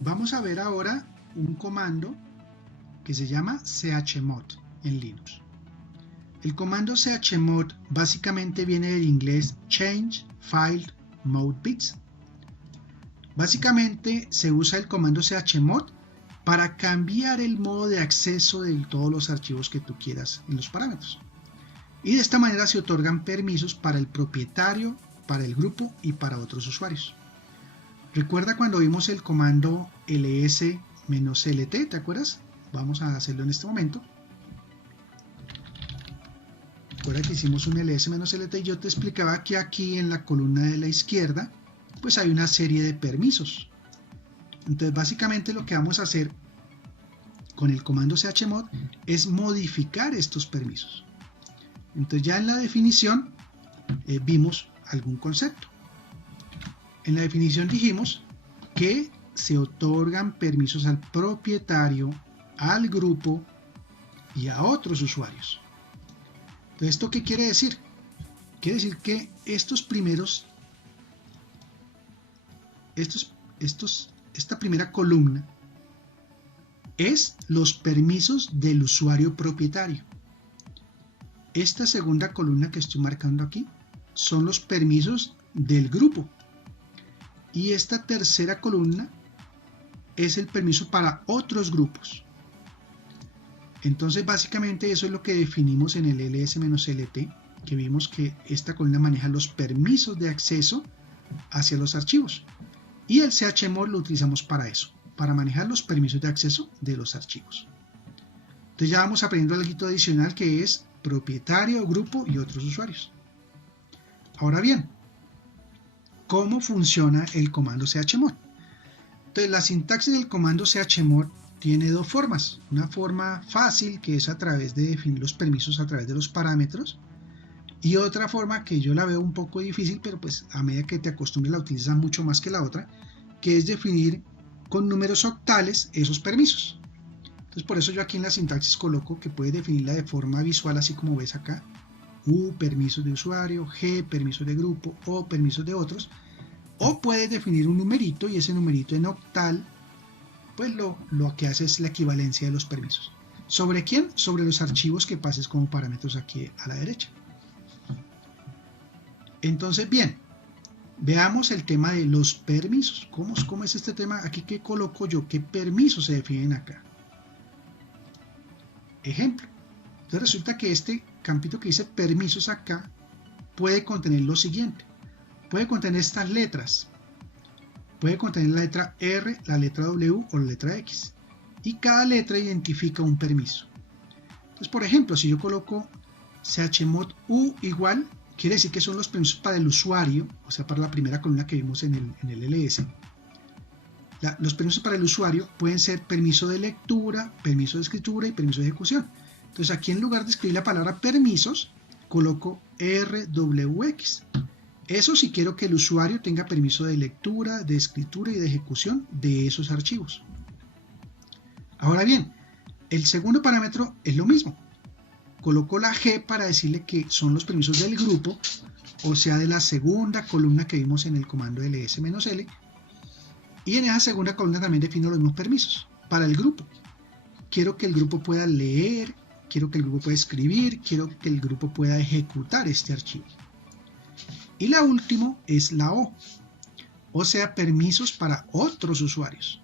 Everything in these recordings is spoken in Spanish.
Vamos a ver ahora un comando que se llama chmod en Linux. El comando chmod básicamente viene del inglés Change File Mode Bits. Básicamente se usa el comando chmod para cambiar el modo de acceso de todos los archivos que tú quieras en los parámetros. Y de esta manera se otorgan permisos para el propietario, para el grupo y para otros usuarios. Recuerda cuando vimos el comando ls-lt, ¿te acuerdas? Vamos a hacerlo en este momento. Recuerda que hicimos un ls-lt y yo te explicaba que aquí en la columna de la izquierda pues hay una serie de permisos. Entonces básicamente lo que vamos a hacer con el comando chmod es modificar estos permisos. Entonces ya en la definición vimos algún concepto. En la definición dijimos que se otorgan permisos al propietario, al grupo y a otros usuarios. Entonces, ¿esto qué quiere decir? Quiere decir que esta primera columna es los permisos del usuario propietario. Esta segunda columna que estoy marcando aquí son los permisos del grupo. Y esta tercera columna es el permiso para otros grupos. Entonces básicamente eso es lo que definimos en el ls-lt, que vimos que esta columna maneja los permisos de acceso hacia los archivos. Y el chmod lo utilizamos para eso, para manejar los permisos de acceso de los archivos. Entonces ya vamos aprendiendo algo adicional que es propietario, grupo y otros usuarios. Ahora bien, ¿cómo funciona el comando chmod? Entonces la sintaxis del comando chmod tiene dos formas. Una forma fácil, que es a través de definir los permisos a través de los parámetros, y otra forma que yo la veo un poco difícil, pero pues a medida que te acostumbres la utilizas mucho más que la otra, que es definir con números octales esos permisos. Entonces por eso yo aquí en la sintaxis coloco que puedes definirla de forma visual, así como ves acá: U, permisos de usuario; G, permisos de grupo; O, permisos de otros. O puedes definir un numerito, y ese numerito en octal pues lo que hace es la equivalencia de los permisos. ¿Sobre quién? Sobre los archivos que pases como parámetros aquí a la derecha. Entonces, bien, veamos el tema de los permisos. ¿Cómo es este tema? Aquí, ¿qué coloco yo? ¿Qué permisos se definen acá? Ejemplo. Entonces resulta que este campito que dice permisos acá puede contener lo siguiente. Puede contener estas letras. Puede contener la letra R, la letra W o la letra X. Y cada letra identifica un permiso. Entonces, por ejemplo, si yo coloco chmod U igual, quiere decir que son los permisos para el usuario, o sea, para la primera columna que vimos en el ls. Los permisos para el usuario pueden ser permiso de lectura, permiso de escritura y permiso de ejecución. Entonces, aquí en lugar de escribir la palabra permisos, coloco RWX. Eso si quiero que el usuario tenga permiso de lectura, de escritura y de ejecución de esos archivos. Ahora bien, el segundo parámetro es lo mismo. Coloco la G para decirle que son los permisos del grupo, o sea, de la segunda columna que vimos en el comando ls-l. Y en esa segunda columna también defino los mismos permisos. Para el grupo, quiero que el grupo pueda leer, quiero que el grupo pueda escribir, quiero que el grupo pueda ejecutar este archivo. Y la última es la o sea, permisos para otros usuarios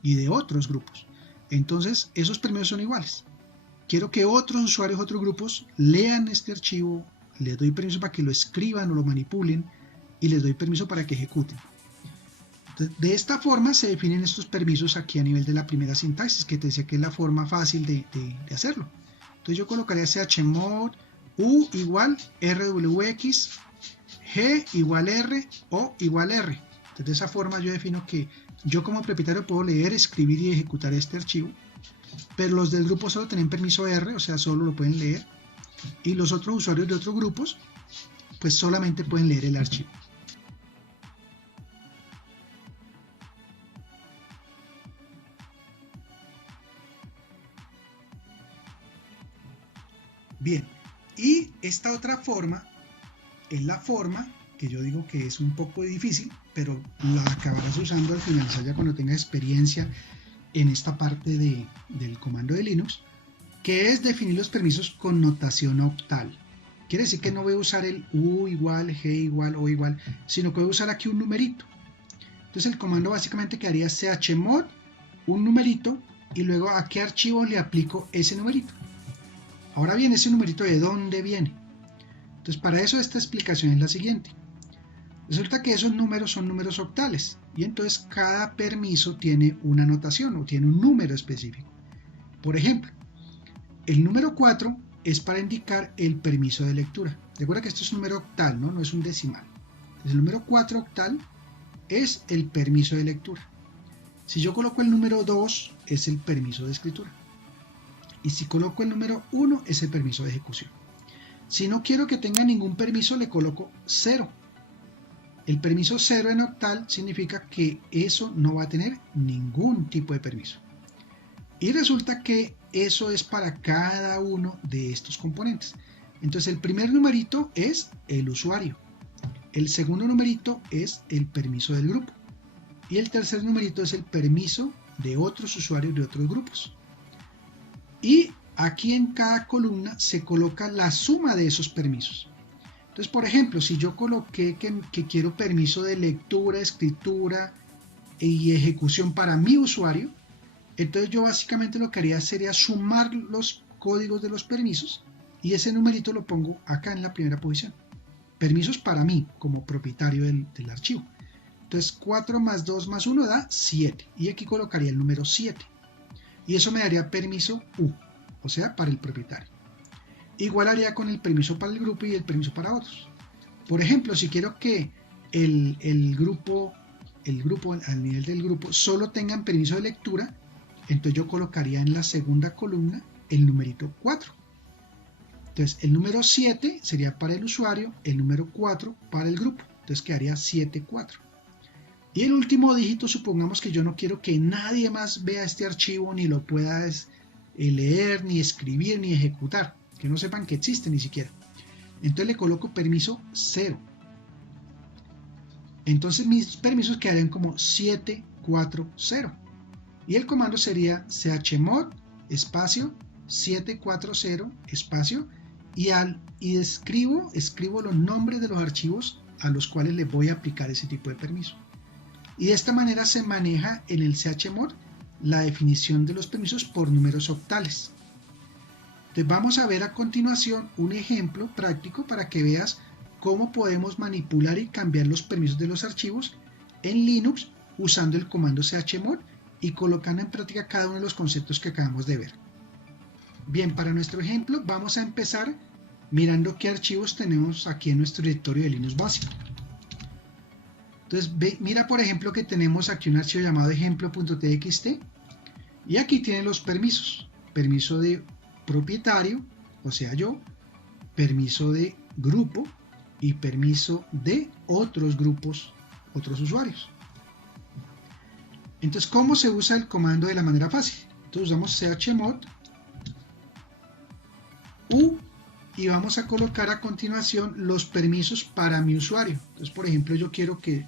y de otros grupos. Entonces, esos permisos son iguales. Quiero que otros usuarios, otros grupos lean este archivo, les doy permiso para que lo escriban o lo manipulen, y les doy permiso para que ejecuten. Entonces, de esta forma se definen estos permisos aquí a nivel de la primera sintaxis, que te decía que es la forma fácil de hacerlo. Entonces yo colocaría chmod U igual RWX, G igual R, O igual R. Entonces de esa forma yo defino que yo como propietario puedo leer, escribir y ejecutar este archivo, pero los del grupo solo tienen permiso R, o sea, solo lo pueden leer, y los otros usuarios de otros grupos pues solamente pueden leer el archivo. Bien, y esta otra forma es la forma que yo digo que es un poco difícil, pero la acabarás usando al finalizar ya cuando tengas experiencia en esta parte del comando de Linux, que es definir los permisos con notación octal. Quiere decir que no voy a usar el U igual, G igual, O igual, sino que voy a usar aquí un numerito. Entonces el comando básicamente quedaría chmod, un numerito, y luego a qué archivo le aplico ese numerito. Ahora bien, ese numerito, ¿de dónde viene? Entonces para eso esta explicación es la siguiente. Resulta que esos números son números octales, y entonces cada permiso tiene una notación o tiene un número específico. Por ejemplo, el número 4 es para indicar el permiso de lectura. Recuerda que esto es un número octal, no es un decimal. Entonces, el número 4 octal es el permiso de lectura. Si yo coloco el número 2 es el permiso de escritura. Y si coloco el número 1 es el permiso de ejecución. Si no quiero que tenga ningún permiso, le coloco 0. El permiso 0 en octal significa que eso no va a tener ningún tipo de permiso. Y resulta que eso es para cada uno de estos componentes. Entonces el primer numerito es el usuario. El segundo numerito es el permiso del grupo. Y el tercer numerito es el permiso de otros usuarios de otros grupos. Y aquí en cada columna se coloca la suma de esos permisos. Entonces, por ejemplo, si yo coloqué que quiero permiso de lectura, escritura y ejecución para mi usuario, entonces yo básicamente lo que haría sería sumar los códigos de los permisos y ese numerito lo pongo acá en la primera posición. Permisos para mí como propietario del archivo. Entonces 4 más 2 más 1 da 7 y aquí colocaría el número 7 y eso me daría permiso U, o sea, para el propietario. Igual haría con el permiso para el grupo y el permiso para otros. Por ejemplo, si quiero que el grupo al nivel del grupo solo tengan permiso de lectura, entonces yo colocaría en la segunda columna el numerito 4. Entonces el número 7 sería para el usuario, el número 4 para el grupo. Entonces quedaría 7, 4. Y el último dígito, supongamos que yo no quiero que nadie más vea este archivo, ni lo pueda leer, ni escribir, ni ejecutar. Que no sepan que existe ni siquiera. Entonces le coloco permiso 0. Entonces mis permisos quedarían como 740. Y el comando sería chmod espacio 740 espacio y escribo los nombres de los archivos a los cuales le voy a aplicar ese tipo de permiso. Y de esta manera se maneja en el chmod la definición de los permisos por números octales. Entonces vamos a ver a continuación un ejemplo práctico para que veas cómo podemos manipular y cambiar los permisos de los archivos en Linux usando el comando chmod y colocando en práctica cada uno de los conceptos que acabamos de ver. Bien, para nuestro ejemplo vamos a empezar mirando qué archivos tenemos aquí en nuestro directorio de Linux básico. Entonces mira por ejemplo que tenemos aquí un archivo llamado ejemplo.txt y aquí tiene los permisos. Permiso de propietario, o sea yo, permiso de grupo y permiso de otros grupos, otros usuarios. Entonces, ¿cómo se usa el comando de la manera fácil? Entonces usamos chmod U y vamos a colocar a continuación los permisos para mi usuario. Entonces, por ejemplo, yo quiero que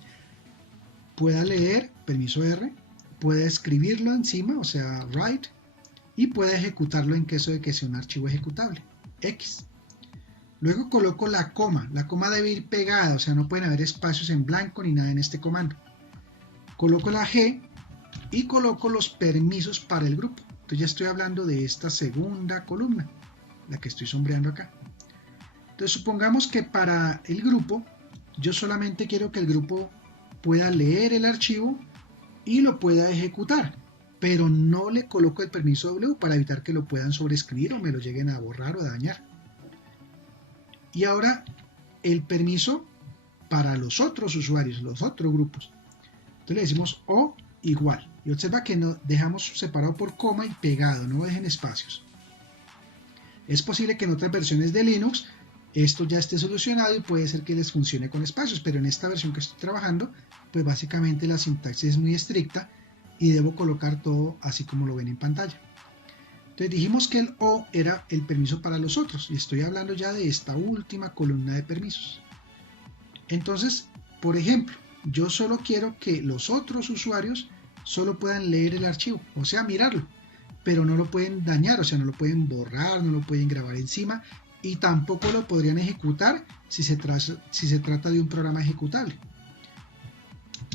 pueda leer, permiso R, pueda escribirlo encima, o sea, write, y pueda ejecutarlo en caso de que sea un archivo ejecutable, X. Luego coloco la coma debe ir pegada, o sea, no pueden haber espacios en blanco ni nada en este comando. Coloco la G y coloco los permisos para el grupo. Entonces ya estoy hablando de esta segunda columna, la que estoy sombreando acá. Entonces supongamos que para el grupo, yo solamente quiero que el grupo pueda leer el archivo y lo pueda ejecutar, pero no le coloco el permiso W para evitar que lo puedan sobreescribir o me lo lleguen a borrar o dañar. Y ahora el permiso para los otros usuarios, los otros grupos. Entonces le decimos O igual. Y observa que no dejamos separado por coma y pegado, no dejen espacios. Es posible que en otras versiones de Linux esto ya esté solucionado y puede ser que les funcione con espacios, pero en esta versión que estoy trabajando, pues básicamente la sintaxis es muy estricta y debo colocar todo así como lo ven en pantalla. Entonces dijimos que el O era el permiso para los otros y estoy hablando ya de esta última columna de permisos. Entonces, por ejemplo, yo solo quiero que los otros usuarios solo puedan leer el archivo, o sea, mirarlo, pero no lo pueden dañar, o sea, no lo pueden borrar, no lo pueden grabar encima y tampoco lo podrían ejecutar si se trata de un programa ejecutable.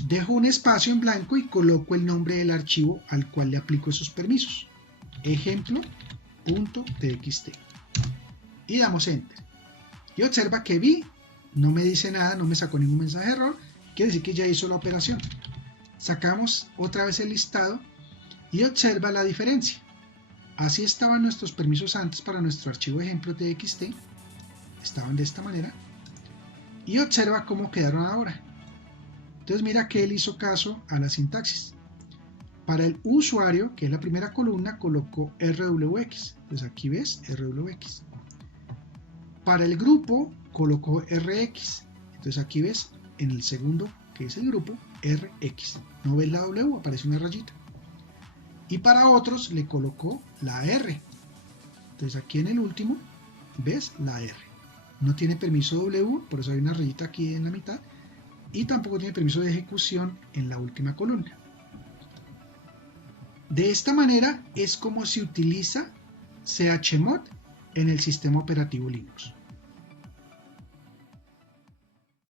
Dejo un espacio en blanco y coloco el nombre del archivo al cual le aplico esos permisos. Ejemplo.txt. Y damos Enter. Y observa que vi, no me dice nada, no me sacó ningún mensaje de error, quiere decir que ya hizo la operación. Sacamos otra vez el listado y observa la diferencia. Así estaban nuestros permisos antes para nuestro archivo ejemplo.txt, estaban de esta manera, y observa cómo quedaron ahora. Entonces mira que él hizo caso a la sintaxis. Para el usuario, que es la primera columna, colocó RWX. Entonces aquí ves RWX. Para el grupo, colocó RX. Entonces aquí ves en el segundo, que es el grupo, RX. ¿No ves la W? Aparece una rayita. Y para otros le colocó la R. Entonces aquí en el último, ves la R. No tiene permiso W, por eso hay una rayita aquí en la mitad. Y tampoco tiene permiso de ejecución en la última columna. De esta manera es como se utiliza chmod en el sistema operativo Linux.